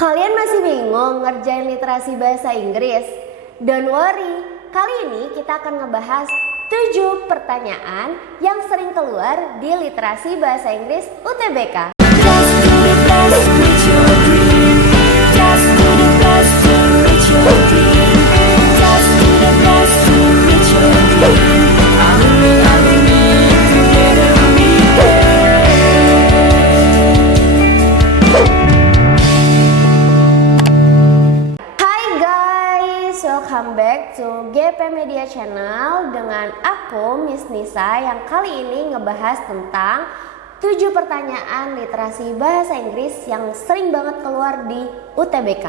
Kalian masih bingung ngerjain literasi bahasa Inggris? Don't worry, kali ini kita akan ngebahas 7 pertanyaan yang sering keluar di literasi bahasa Inggris UTBK. Welcome back to GP Media Channel dengan aku Miss Nisa yang kali ini ngebahas tentang 7 pertanyaan literasi bahasa Inggris yang sering banget keluar di UTBK.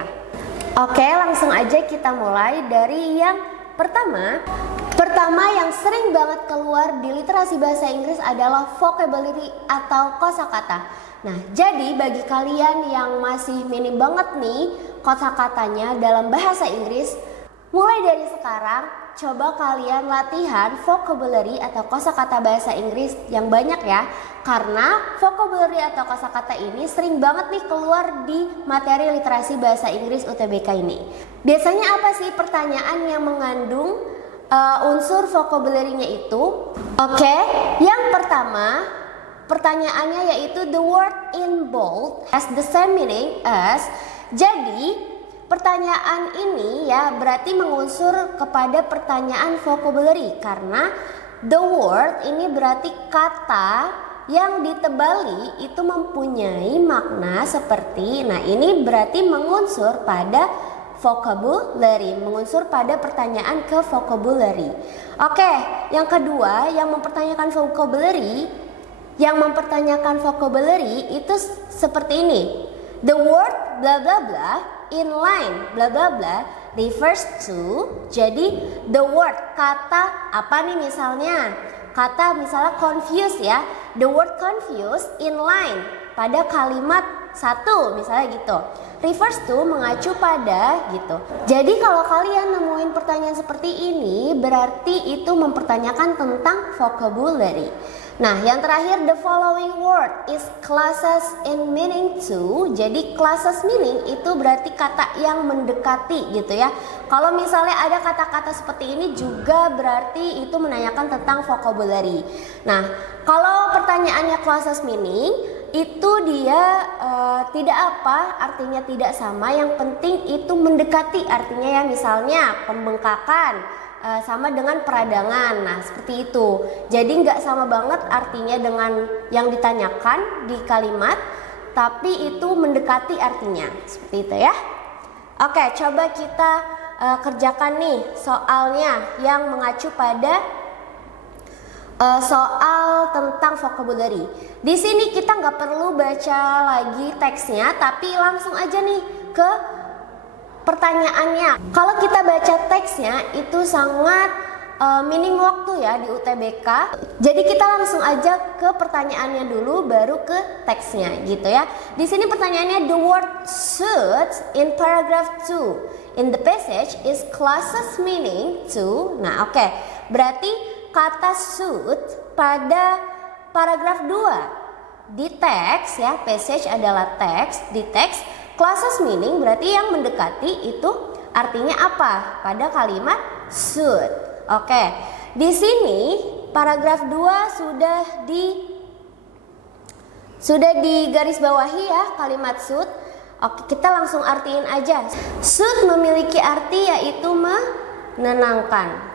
Oke, langsung aja kita mulai dari yang pertama. Pertama yang sering banget keluar di literasi bahasa Inggris adalah vocabulary atau kosakata. Nah, jadi bagi kalian yang masih minim banget nih kosakatanya dalam bahasa Inggris, mulai dari sekarang, coba kalian latihan vocabulary atau kosakata bahasa Inggris yang banyak ya. Karena vocabulary atau kosakata ini sering banget nih keluar di materi literasi bahasa Inggris UTBK ini. Biasanya apa sih pertanyaan yang mengandung unsur vocabulary-nya itu? Oke, yang pertama pertanyaannya yaitu the word in bold has the same meaning as. Jadi pertanyaan ini ya berarti mengunsur kepada pertanyaan vocabulary karena the word ini berarti kata yang ditebali itu mempunyai makna seperti, nah ini berarti mengunsur pada vocabulary, mengunsur pada pertanyaan ke vocabulary. Oke, yang kedua yang mempertanyakan vocabulary itu seperti ini. The word bla bla bla in line bla bla bla refers to, jadi the word kata apa nih misalnya misalnya confused ya, the word confused in line pada kalimat satu misalnya gitu, refers to mengacu pada gitu. Jadi kalau kalian nemuin pertanyaan seperti ini berarti itu mempertanyakan tentang vocabulary. Nah, yang terakhir the following word is closest in meaning to. Jadi closest meaning itu berarti kata yang mendekati gitu ya. Kalau misalnya ada kata-kata seperti ini juga berarti itu menanyakan tentang vocabulary. Nah, kalau pertanyaannya closest meaning itu dia tidak apa, artinya tidak sama. Yang penting itu mendekati, artinya ya misalnya pembengkakan sama dengan peradangan, nah seperti itu. Jadi nggak sama banget artinya dengan yang ditanyakan di kalimat, tapi itu mendekati artinya, seperti itu ya. Oke, coba kita kerjakan nih soalnya yang mengacu pada soal tentang vocabulary. Di sini kita nggak perlu baca lagi teksnya, tapi langsung aja nih ke pertanyaannya. Kalau kita baca teksnya itu sangat minim waktu ya di UTBK. Jadi kita langsung aja ke pertanyaannya dulu baru ke teksnya gitu ya. Di sini pertanyaannya the word should in paragraph 2 in the passage is closest meaning to. Nah, oke. Berarti kata should pada paragraf 2 di teks ya, passage adalah teks, di teks closest meaning berarti yang mendekati itu artinya apa? Pada kalimat should. Oke. Di sini paragraf 2 sudah digaris bawahi ya kalimat should. Oke, kita langsung artiin aja. Should memiliki arti yaitu menenangkan.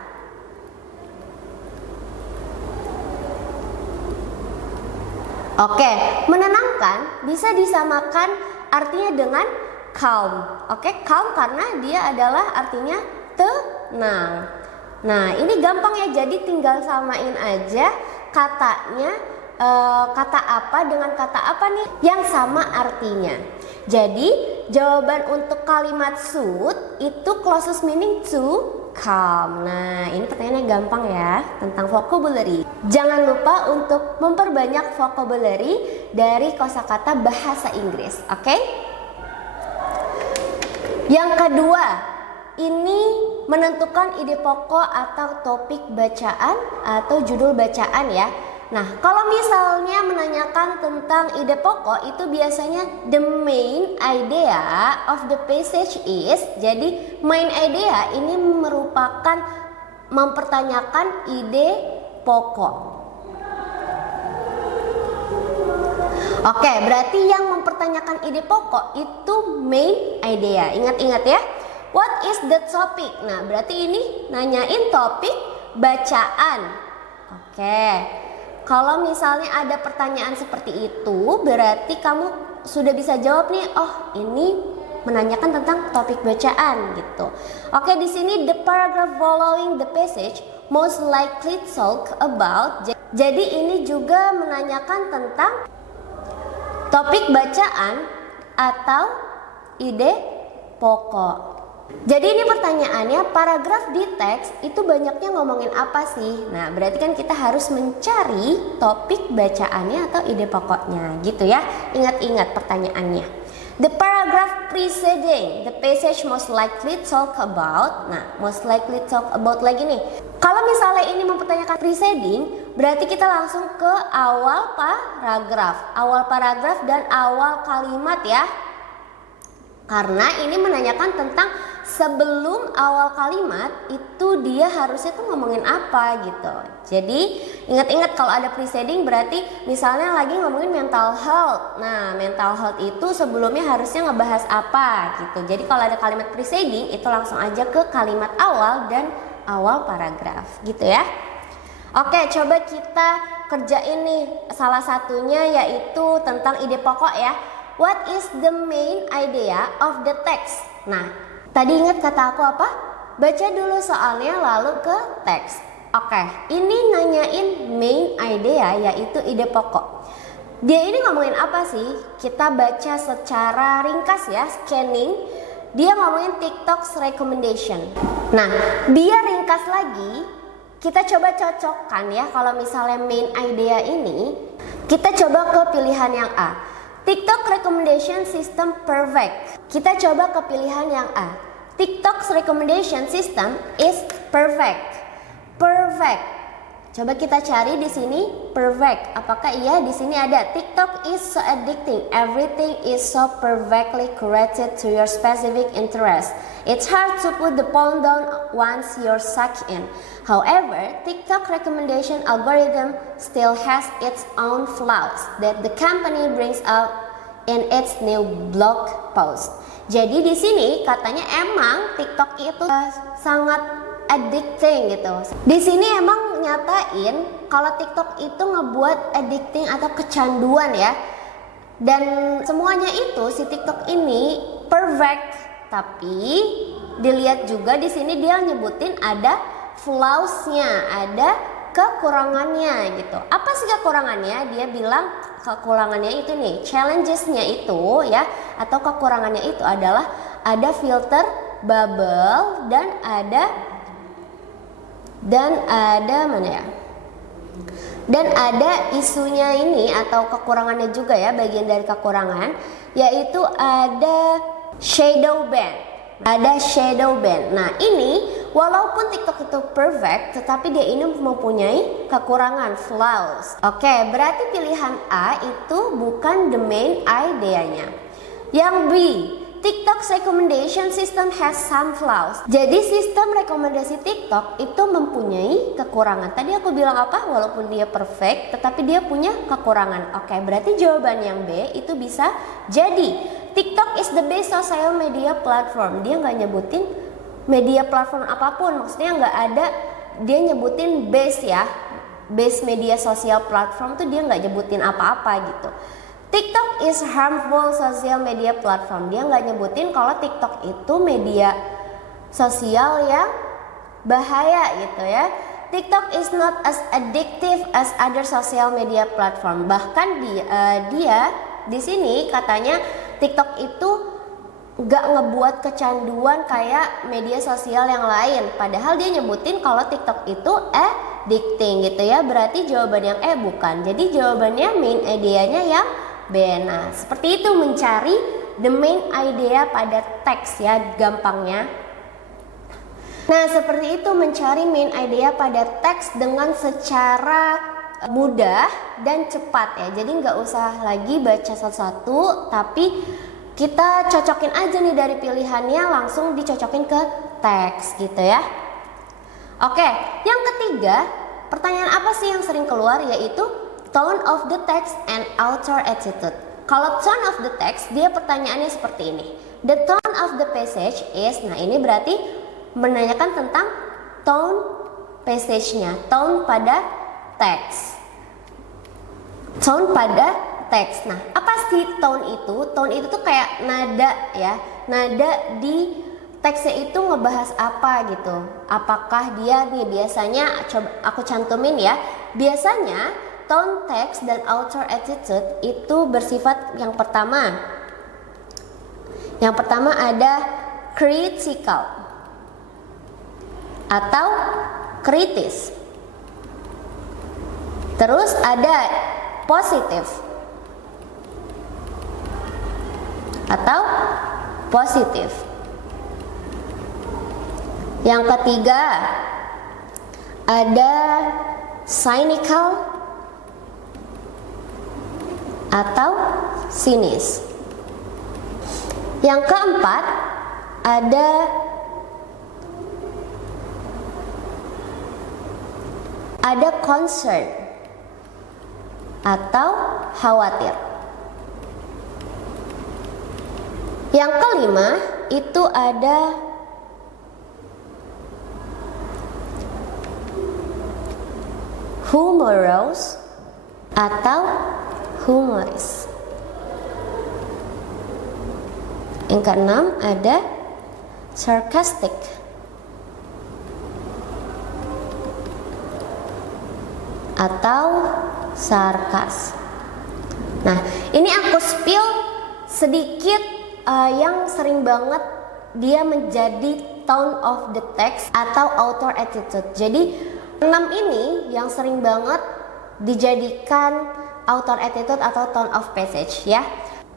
Oke, menenangkan bisa disamakan artinya dengan calm. Oke, calm karena dia adalah artinya tenang. Nah, ini gampang ya, jadi tinggal samain aja katanya, kata apa dengan kata apa nih yang sama artinya. Jadi jawaban untuk kalimat should itu closest meaning to calm. Nah, ini pertanyaannya gampang ya tentang vocabulary. Jangan lupa untuk memperbanyak vocabulary dari kosakata bahasa Inggris, oke? Yang kedua, ini menentukan ide pokok atau topik bacaan atau judul bacaan ya. Nah, kalau misalnya menanyakan tentang ide pokok itu biasanya the main idea of the passage is. Jadi main idea ini merupakan mempertanyakan ide pokok. Oke, berarti yang mempertanyakan ide pokok itu main idea. Ingat-ingat ya. What is the topic? Nah, berarti ini nanyain topik bacaan. Oke. Kalau misalnya ada pertanyaan seperti itu, berarti kamu sudah bisa jawab nih. Oh, ini menanyakan tentang topik bacaan gitu. Oke, di sini the paragraph following the passage most likely talk about. Jadi ini juga menanyakan tentang topik bacaan atau ide pokok. Jadi ini pertanyaannya, paragraf di teks itu banyaknya ngomongin apa sih? Nah, berarti kan kita harus mencari topik bacaannya atau ide pokoknya gitu ya. Ingat-ingat pertanyaannya. The paragraph preceding the passage most likely talk about. Nah, most likely talk about lagi nih. Kalau misalnya ini mempertanyakan preceding, berarti kita langsung ke awal paragraf. Awal paragraf dan awal kalimat ya. Karena ini menanyakan tentang sebelum awal kalimat itu dia harusnya tuh ngomongin apa gitu. Jadi ingat-ingat kalau ada preceding berarti misalnya lagi ngomongin mental health. Nah, mental health itu sebelumnya harusnya ngebahas apa gitu. Jadi kalau ada kalimat preceding itu langsung aja ke kalimat awal dan awal paragraf gitu ya. Oke, coba kita kerjain nih salah satunya yaitu tentang ide pokok ya. What is the main idea of the text? Nah, tadi ingat kata aku apa? Baca dulu soalnya lalu ke teks. Oke, ini nanyain main idea yaitu ide pokok. Dia ini ngomongin apa sih? Kita baca secara ringkas ya, scanning. Dia ngomongin TikTok's recommendation. Nah, biar ringkas lagi, kita coba cocokkan ya. Kalau misalnya main idea ini, kita coba ke pilihan yang A. TikTok recommendation system perfect. Kita coba ke pilihan yang A. TikTok's recommendation system is perfect. Perfect. Coba kita cari di sini perfect. Apakah iya di sini ada TikTok is so addicting. Everything is so perfectly curated to your specific interest. It's hard to put the phone down once you're sucked in. However, TikTok recommendation algorithm still has its own flaws that the company brings up in its new blog post. Jadi di sini katanya emang TikTok itu sangat addicting gitu. Di sini emang nyatain kalau TikTok itu ngebuat addicting atau kecanduan ya. Dan semuanya itu si TikTok ini perfect, tapi dilihat juga di sini dia nyebutin ada flaws-nya, ada kekurangannya gitu. Apa sih kekurangannya? Dia bilang kekurangannya itu nih, challenges-nya itu ya, atau kekurangannya itu adalah ada filter bubble dan ada mana ya? Dan ada isunya ini atau kekurangannya juga ya, bagian dari kekurangan yaitu ada shadow ban. Ada shadow ban. Nah, ini walaupun TikTok itu perfect, tetapi dia ini mempunyai kekurangan, flaws. Oke, berarti pilihan A itu bukan the main idea-nya. Yang B, TikTok's recommendation system has some flaws. Jadi sistem rekomendasi TikTok itu mempunyai kekurangan. Tadi aku bilang apa? Walaupun dia perfect, tetapi dia punya kekurangan. Oke, berarti jawaban yang B itu bisa jadi TikTok is the best social media platform. Dia nggak nyebutin media platform apapun. Maksudnya nggak ada, dia nyebutin base ya. Base media sosial platform tuh dia nggak nyebutin apa-apa gitu. TikTok is harmful social media platform. Dia nggak nyebutin kalau TikTok itu media sosial yang bahaya gitu ya. TikTok is not as addictive as other social media platform. Bahkan dia di sini katanya TikTok itu nggak ngebuat kecanduan kayak media sosial yang lain. Padahal dia nyebutin kalau TikTok itu addicting gitu ya. Berarti jawaban yang bukan. Jadi jawabannya main idea-nya yang B. Nah, seperti itu mencari the main idea pada teks ya, gampangnya. Nah, seperti itu mencari main idea pada teks dengan secara mudah dan cepat ya. Jadi nggak usah lagi baca satu-satu, tapi kita cocokin aja nih dari pilihannya, langsung dicocokin ke teks gitu ya. Oke, yang ketiga, pertanyaan apa sih yang sering keluar, yaitu tone of the text and author attitude. Kalau tone of the text, dia pertanyaannya seperti ini. The tone of the passage is, nah ini berarti menanyakan tentang tone passage-nya, tone pada teks. Tone pada teks. Nah, apa sih tone itu? Tone itu tuh kayak nada ya. Nada di teksnya itu ngebahas apa gitu. Apakah dia nih biasanya, coba aku cantumin ya. Biasanya tone text dan author attitude itu bersifat yang pertama. Yang pertama ada critical atau kritis. Terus ada positif atau positif. Yang ketiga ada cynical atau sinis. Yang keempat ada concern atau khawatir. Yang kelima itu ada humorous atau humoris. Yang keenam ada sarcastic atau sarkas. Nah, ini aku spill sedikit yang sering banget dia menjadi tone of the text atau author attitude. Jadi 6 ini yang sering banget dijadikan author attitude atau tone of passage ya.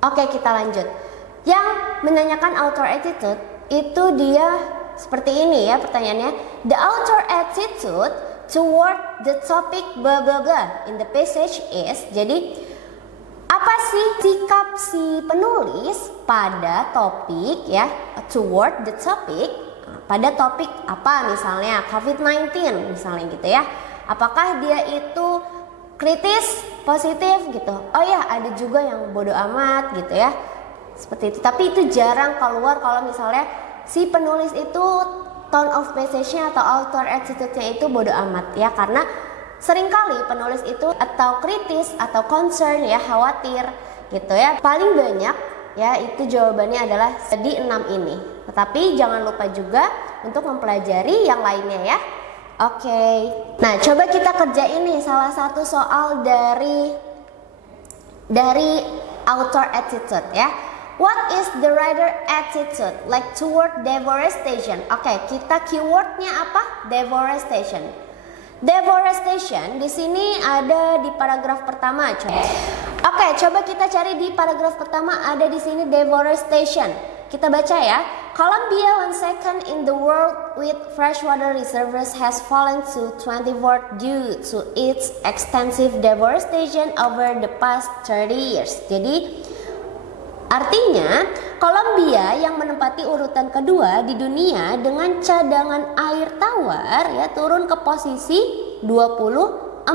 Oke, kita lanjut. Yang menanyakan author attitude itu dia seperti ini ya pertanyaannya. The author attitude toward the topic blah blah blah in the passage is. Jadi apa sih sikap si penulis pada topik ya, toward the topic, pada topik apa, misalnya COVID-19 misalnya gitu ya. Apakah dia itu kritis, positif gitu. Oh ya, ada juga yang bodo amat gitu ya. Seperti itu. Tapi itu jarang keluar kalau misalnya si penulis itu tone of passage-nya atau author attitude-nya itu bodo amat ya, karena seringkali penulis itu atau kritis atau concern ya, khawatir gitu ya. Paling banyak ya itu jawabannya adalah di 6 ini. Tetapi jangan lupa juga untuk mempelajari yang lainnya ya. Oke. Nah, coba kita kerjain nih salah satu soal dari author attitude ya. What is the writer attitude like toward deforestation? Oke, kita keywordnya apa? Deforestation. Deforestation di sini ada di paragraf pertama. Oke, coba kita cari di paragraf pertama, ada di sini deforestation. Kita baca ya. Colombia, one second in the world with freshwater reservoirs, has fallen to 24th due to its extensive deforestation over the past 30 years. Jadi artinya Kolombia yang menempati urutan kedua di dunia dengan cadangan air tawar ya turun ke posisi 24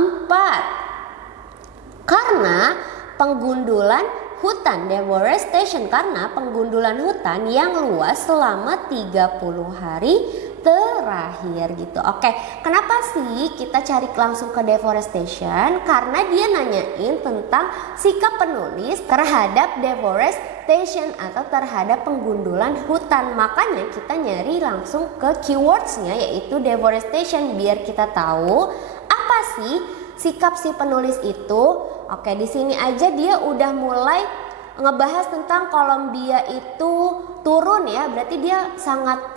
karena penggundulan hutan, deforestation, karena penggundulan hutan yang luas selama 30 hari terakhir gitu. Oke, kenapa sih kita cari langsung ke deforestation? Karena dia nanyain tentang sikap penulis terhadap deforestation atau terhadap penggundulan hutan. Makanya kita nyari langsung ke keywordsnya yaitu deforestation biar kita tahu apa sih sikap si penulis itu. Oke, di sini aja dia udah mulai ngebahas tentang Kolombia itu turun ya, berarti dia sangat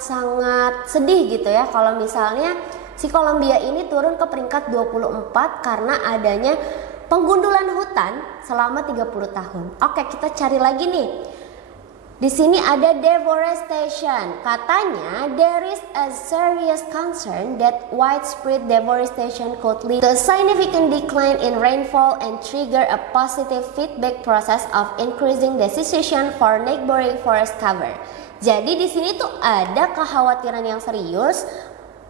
sedih gitu ya kalau misalnya si Kolombia ini turun ke peringkat 24 karena adanya penggundulan hutan selama 30 tahun. Oke, kita cari lagi nih. Di sini ada deforestation. Katanya there is a serious concern that widespread deforestation could lead to a significant decline in rainfall and trigger a positive feedback process of increasing decision for neighboring forest cover. Jadi di sini tuh ada kekhawatiran yang serius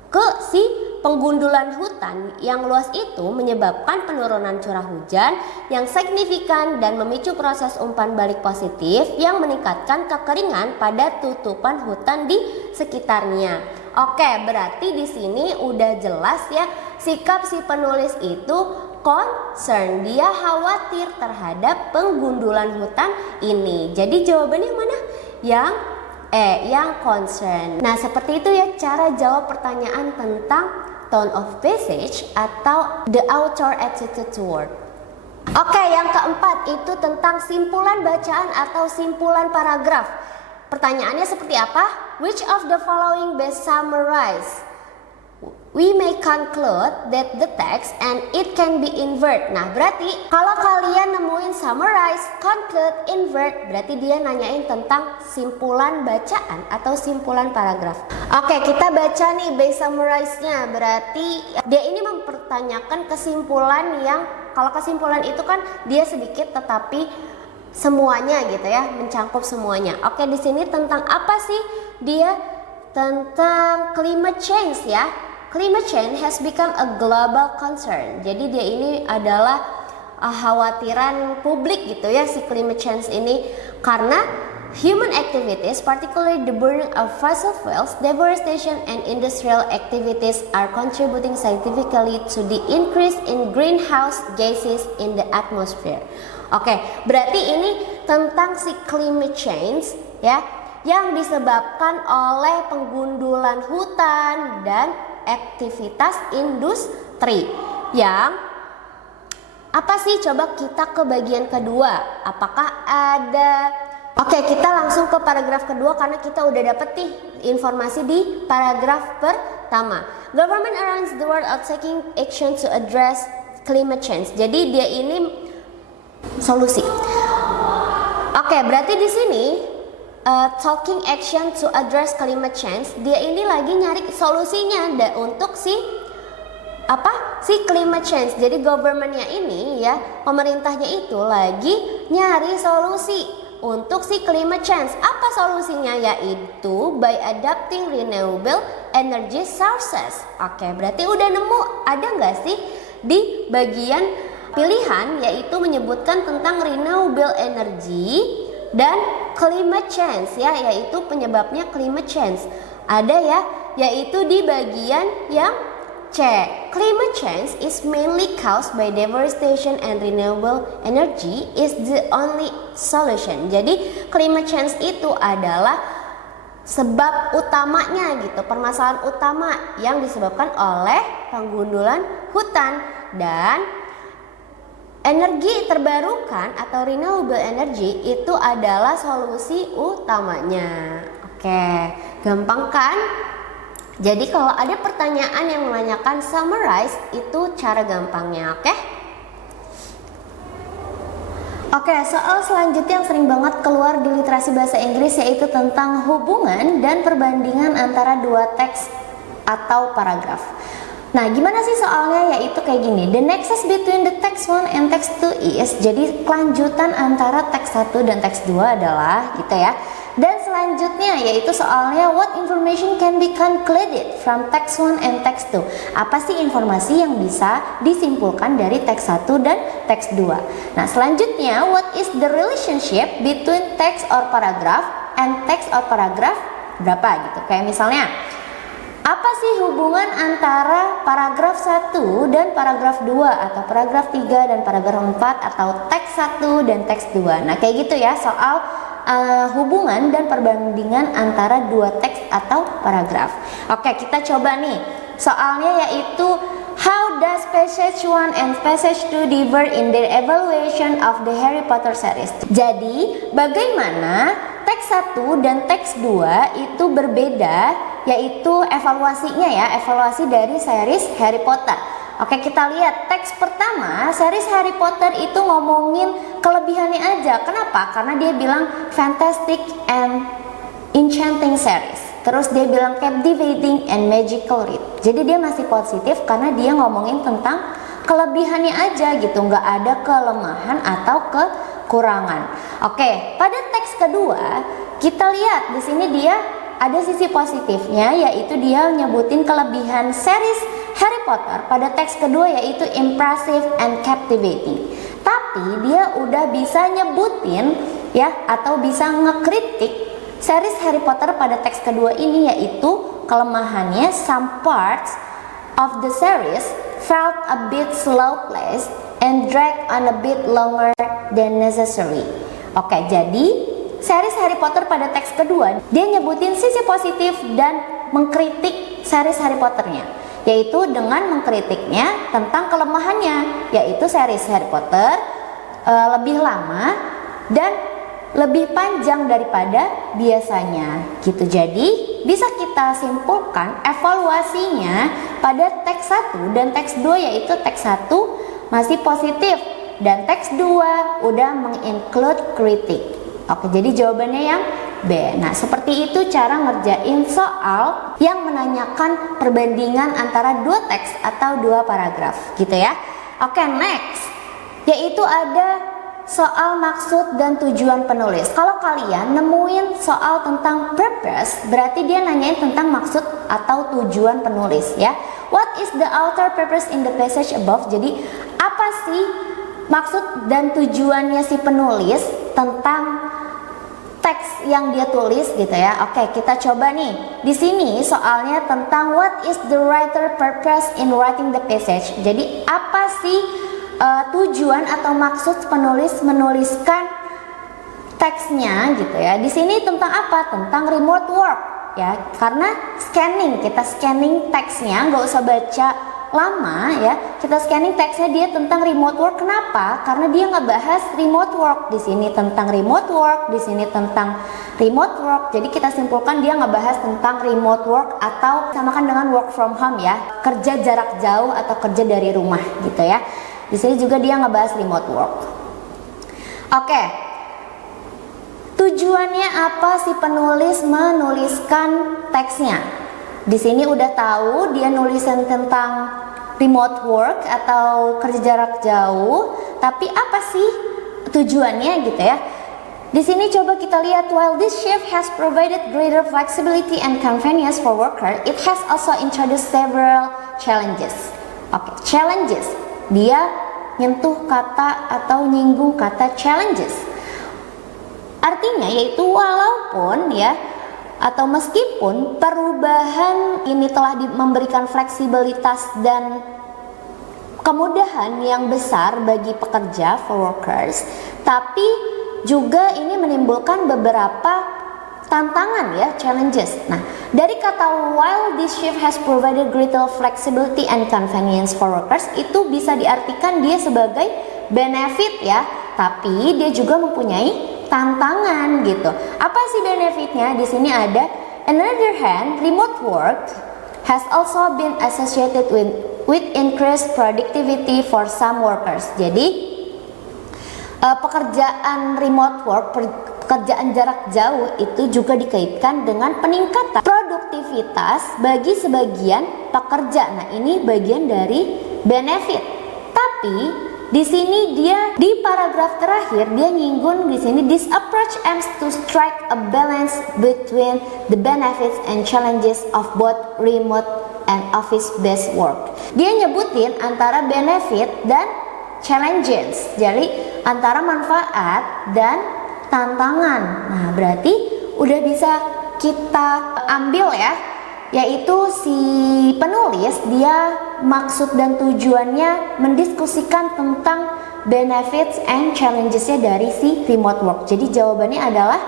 ke si penggundulan hutan yang luas itu menyebabkan penurunan curah hujan yang signifikan dan memicu proses umpan balik positif yang meningkatkan kekeringan pada tutupan hutan di sekitarnya. Oke, berarti di sini udah jelas ya sikap si penulis itu concern, dia khawatir terhadap penggundulan hutan ini. Jadi jawabannya mana? Yang concern. Nah, seperti itu ya cara jawab pertanyaan tentang tone of passage atau the author attitude toward. Oke, yang keempat itu tentang simpulan bacaan atau simpulan paragraf. Pertanyaannya seperti apa? Which of the following best summarize? We may conclude that the text and it can be invert. Nah, berarti kalau kalian nemuin summarize, conclude, invert, berarti dia nanyain tentang simpulan bacaan atau simpulan paragraf. Oke, kita baca nih base summarize-nya. Berarti dia ini mempertanyakan kesimpulan yang kalau kesimpulan itu kan dia sedikit tetapi semuanya gitu ya, mencangkup semuanya. Oke, di sini tentang apa sih? Dia tentang climate change ya. Climate change has become a global concern. Jadi dia ini adalah khawatiran publik gitu ya si climate change ini karena human activities, particularly the burning of fossil fuels, deforestation and industrial activities are contributing significantly to the increase in greenhouse gases in the atmosphere. Oke, berarti ini tentang si climate change ya yang disebabkan oleh penggundulan hutan dan aktivitas industri. Yang apa sih? Coba kita ke bagian kedua. Apakah ada? Oke, kita langsung ke paragraf kedua karena kita udah dapet nih informasi di paragraf pertama. Government around the world are taking action to address climate change. Jadi dia ini solusi. Oke, berarti di sini talking action to address climate change, dia ini lagi nyari solusinya untuk si climate change. Jadi governmentnya ini ya, pemerintahnya itu lagi nyari solusi untuk si climate change. Apa solusinya? Yaitu by adopting renewable energy sources. Oke, berarti udah nemu. Ada nggak sih di bagian pilihan yaitu menyebutkan tentang renewable energy dan climate change ya, yaitu penyebabnya climate change. Ada ya, yaitu di bagian yang C. Climate change is mainly caused by deforestation and renewable energy is the only solution. Jadi climate change itu adalah sebab utamanya gitu, permasalahan utama yang disebabkan oleh penggundulan hutan dan energi terbarukan atau renewable energy itu adalah solusi utamanya. Oke, gampang kan? Jadi kalau ada pertanyaan yang menanyakan summarize itu cara gampangnya, oke? Oke, soal selanjutnya yang sering banget keluar di literasi bahasa Inggris yaitu tentang hubungan dan perbandingan antara dua teks atau paragraf. Nah, gimana sih soalnya? Yaitu kayak gini. The nexus between the text 1 and text 2 is, jadi kelanjutan antara teks 1 dan teks 2 adalah gitu ya. Dan selanjutnya yaitu soalnya what information can be concluded from text 1 and text 2. Apa sih informasi yang bisa disimpulkan dari teks 1 dan teks 2. Nah, selanjutnya what is the relationship between text or paragraph and text or paragraph berapa gitu. Kayak misalnya apa sih hubungan antara paragraf 1 dan paragraf 2 atau paragraf 3 dan paragraf 4 atau teks 1 dan teks 2. Nah, kayak gitu ya soal hubungan dan perbandingan antara dua teks atau paragraf. Oke, kita coba nih. Soalnya yaitu how does passage 1 and passage 2 differ in their evaluation of the Harry Potter series? Jadi, bagaimana teks 1 dan teks 2 itu berbeda, yaitu evaluasinya ya, evaluasi dari series Harry Potter. Oke, kita lihat teks pertama, series Harry Potter itu ngomongin kelebihannya aja. Kenapa? Karena dia bilang fantastic and enchanting series. Terus dia bilang captivating and magical read. Jadi dia masih positif karena dia ngomongin tentang kelebihannya aja gitu, nggak ada kelemahan atau kekurangan. Oke, pada teks kedua kita lihat di sini dia ada sisi positifnya, yaitu dia nyebutin kelebihan series Harry Potter pada teks kedua yaitu impressive and captivating. Tapi dia udah bisa nyebutin ya atau bisa ngekritik series Harry Potter pada teks kedua ini, yaitu kelemahannya some parts of the series felt a bit slow paced and drag on a bit longer than necessary. Oke, jadi series Harry Potter pada teks kedua dia nyebutin sisi positif dan mengkritik series Harry Potternya, yaitu dengan mengkritiknya tentang kelemahannya, yaitu series Harry Potter lebih lama dan lebih panjang daripada biasanya gitu. Jadi bisa kita simpulkan evaluasinya pada teks 1 dan teks 2, yaitu teks 1 masih positif dan teks 2 udah menginclude kritik. Oke, jadi jawabannya yang B. Nah, seperti itu cara ngerjain soal yang menanyakan perbandingan antara dua teks atau dua paragraf gitu ya. Oke, next yaitu ada soal maksud dan tujuan penulis. Kalau kalian nemuin soal tentang purpose, berarti dia nanyain tentang maksud atau tujuan penulis ya. What is the author purpose in the passage above? Jadi apa sih maksud dan tujuannya si penulis tentang teks yang dia tulis gitu ya. Oke, kita coba nih. Di sini soalnya tentang what is the writer purpose in writing the passage. Jadi apa sih tujuan atau maksud penulis menuliskan teksnya gitu ya. Di sini tentang apa? Tentang remote work ya. Karena scanning, kita scanning teksnya, nggak usah baca lama ya. Kita scanning teksnya dia tentang remote work. Kenapa? Karena dia ngebahas remote work. Di sini tentang remote work, di sini tentang remote work. Jadi kita simpulkan dia ngebahas tentang remote work atau samakan dengan work from home ya. Kerja jarak jauh atau kerja dari rumah gitu ya. Di sini juga dia ngebahas remote work. Oke. Tujuannya apa si penulis menuliskan teksnya? Di sini udah tahu dia nulisan tentang remote work atau kerja jarak jauh, tapi apa sih tujuannya gitu ya? Di sini coba kita lihat, while this shift has provided greater flexibility and convenience for worker, it has also introduced several challenges. Oke, challenges. Dia nyentuh kata atau nyinggung kata challenges. Artinya yaitu walaupun ya atau meskipun perubahan ini telah memberikan fleksibilitas dan kemudahan yang besar bagi pekerja for workers, tapi juga ini menimbulkan beberapa tantangan ya, challenges. Nah, dari kata while this shift has provided greater flexibility and convenience for workers, itu bisa diartikan dia sebagai benefit ya, tapi dia juga mempunyai tantangan gitu. Apa sih benefitnya? Di sini ada, on the other hand, remote work has also been associated with increased productivity for some workers. Jadi pekerjaan remote work, pekerjaan jarak jauh itu juga dikaitkan dengan peningkatan produktivitas bagi sebagian pekerja. Nah, ini bagian dari benefit. Tapi di sini dia di paragraf terakhir dia nyinggung di sini, this approach aims to strike a balance between the benefits and challenges of both remote and office-based work. Dia nyebutin antara benefit dan challenges. Jadi antara manfaat dan tantangan. Nah, berarti udah bisa kita ambil ya, yaitu si penulis dia maksud dan tujuannya mendiskusikan tentang benefits and challenges-nya dari si remote work. Jadi jawabannya adalah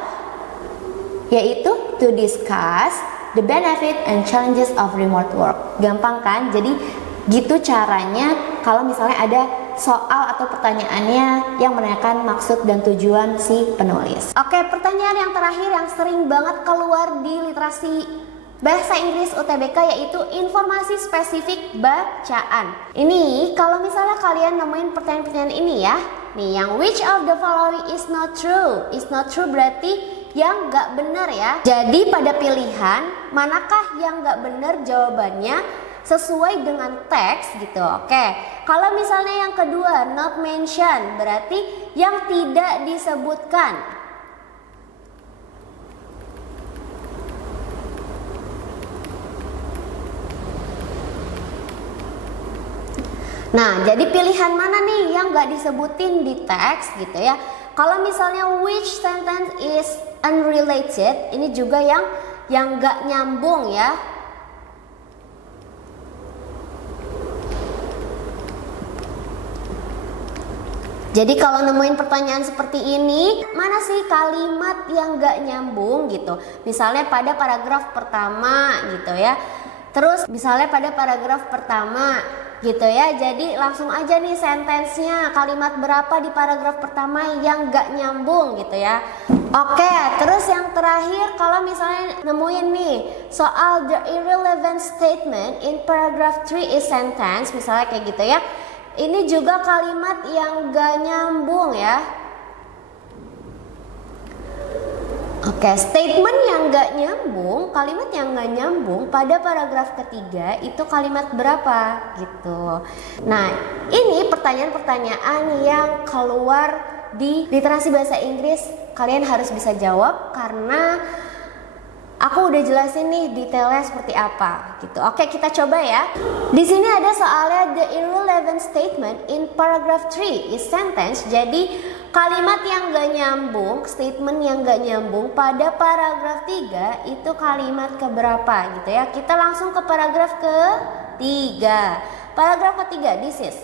yaitu to discuss the benefit and challenges of remote work. Gampang kan? Jadi gitu caranya kalau misalnya ada soal atau pertanyaannya yang menanyakan maksud dan tujuan si penulis. Oke, pertanyaan yang terakhir yang sering banget keluar di literasi Bahasa Inggris UTBK, yaitu informasi spesifik bacaan. Ini kalau misalnya kalian nemuin pertanyaan-pertanyaan ini ya, nih yang which of the following is not true. Is not true berarti yang nggak benar ya. Jadi pada pilihan manakah yang nggak benar jawabannya sesuai dengan teks gitu. Oke, kalau misalnya yang kedua not mention berarti yang tidak disebutkan. Nah, jadi pilihan mana nih yang nggak disebutin di teks gitu ya. Kalau misalnya which sentence is unrelated, ini juga yang nggak nyambung ya. Jadi kalau nemuin pertanyaan seperti ini, mana sih kalimat yang nggak nyambung gitu. Misalnya pada paragraf pertama gitu ya. Terus misalnya pada paragraf pertama gitu ya, jadi langsung aja nih sentensnya kalimat berapa di paragraf pertama yang gak nyambung gitu ya. Oke, terus yang terakhir kalau misalnya nemuin nih soal the irrelevant statement in paragraph 3 is sentence, misalnya kayak gitu ya, ini juga kalimat yang gak nyambung ya. Oke, statement yang gak nyambung, kalimat yang gak nyambung pada paragraf ketiga itu kalimat berapa gitu. Nah, ini pertanyaan-pertanyaan yang keluar di literasi bahasa Inggris, kalian harus bisa jawab karena aku udah jelasin nih detailnya seperti apa gitu. Oke, kita coba ya. Di sini ada soalnya the irrelevant statement in paragraph 3 is sentence. Jadi kalimat yang gak nyambung, statement yang gak nyambung pada paragraf 3 itu kalimat keberapa gitu ya. Kita langsung ke paragraf ketiga. Paragraf ketiga, this is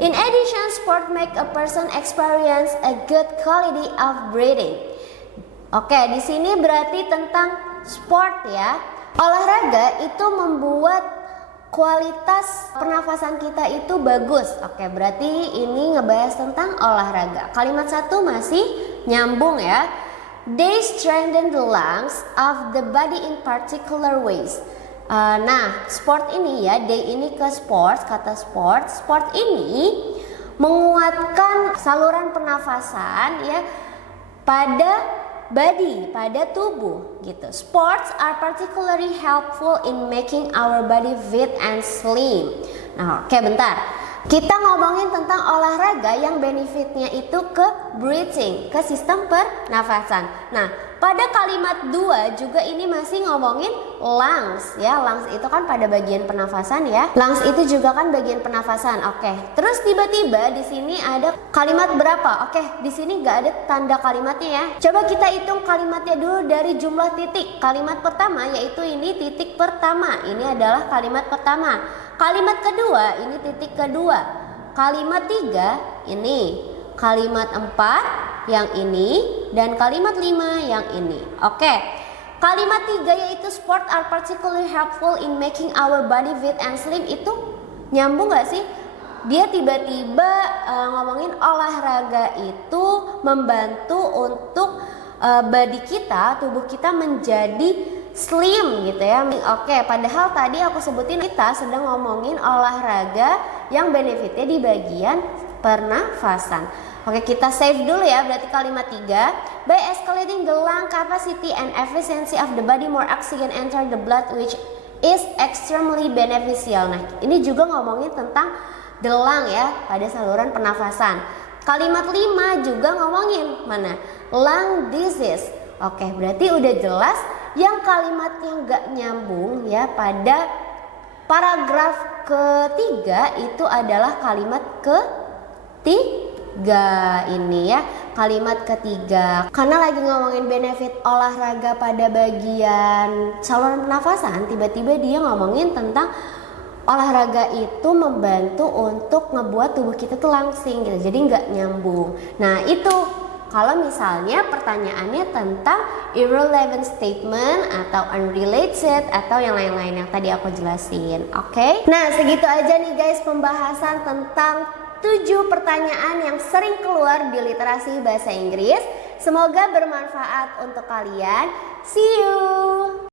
in addition, sport make a person experience a good quality of breathing. Oke, di sini berarti tentang sport ya. Olahraga itu membuat kualitas pernafasan kita itu bagus. Oke, berarti ini ngebahas tentang olahraga. Kalimat satu masih nyambung ya. They strengthen the lungs of the body in particular ways. Nah, sport ini ya, they ini ke sport, kata sport. Sport ini menguatkan saluran pernafasan ya pada body, pada tubuh gitu. Sports are particularly helpful in making our body fit and slim. Nah, oke, bentar. Kita ngomongin tentang olahraga yang benefitnya itu ke breathing, ke sistem pernafasan. Nah, pada kalimat 2 juga ini masih ngomongin lungs ya. Lungs itu kan pada bagian pernafasan ya. Lungs itu juga kan bagian pernafasan. Oke. Terus tiba-tiba di sini ada kalimat berapa? Oke, di sini nggak ada tanda kalimatnya ya. Coba kita hitung kalimatnya dulu dari jumlah titik. Kalimat pertama yaitu ini titik pertama. Ini adalah kalimat pertama. Kalimat kedua ini titik kedua. Kalimat 3 ini. Kalimat 4 yang ini dan kalimat 5 yang ini. Oke. Kalimat 3 yaitu sport are particularly helpful in making our body fit and slim, itu nyambung gak sih? Dia tiba-tiba ngomongin olahraga itu membantu untuk body kita, tubuh kita menjadi slim gitu ya. Oke, padahal tadi aku sebutin kita sedang ngomongin olahraga yang benefitnya di bagian pernafasan. Oke, kita save dulu ya. Berarti kalimat 3, by escalating the lung capacity and efficiency of the body, more oxygen enter the blood which is extremely beneficial. Nah, ini juga ngomongin tentang the lung ya, pada saluran pernafasan. Kalimat 5 juga ngomongin mana? Lung disease. Oke, berarti udah jelas yang kalimat yang gak nyambung ya pada paragraf ketiga itu adalah kalimat ketiga ini ya, kalimat ketiga. Karena lagi ngomongin benefit olahraga pada bagian saluran pernafasan, tiba-tiba dia ngomongin tentang olahraga itu membantu untuk ngebuat tubuh kita tuh langsing gitu, jadi nggak nyambung. Nah itu kalau misalnya pertanyaannya tentang irrelevant statement atau unrelated atau yang lain-lain yang tadi aku jelasin. Oke? Nah segitu aja nih guys pembahasan tentang 7 pertanyaan yang sering keluar di literasi bahasa Inggris. Semoga bermanfaat untuk kalian. See you!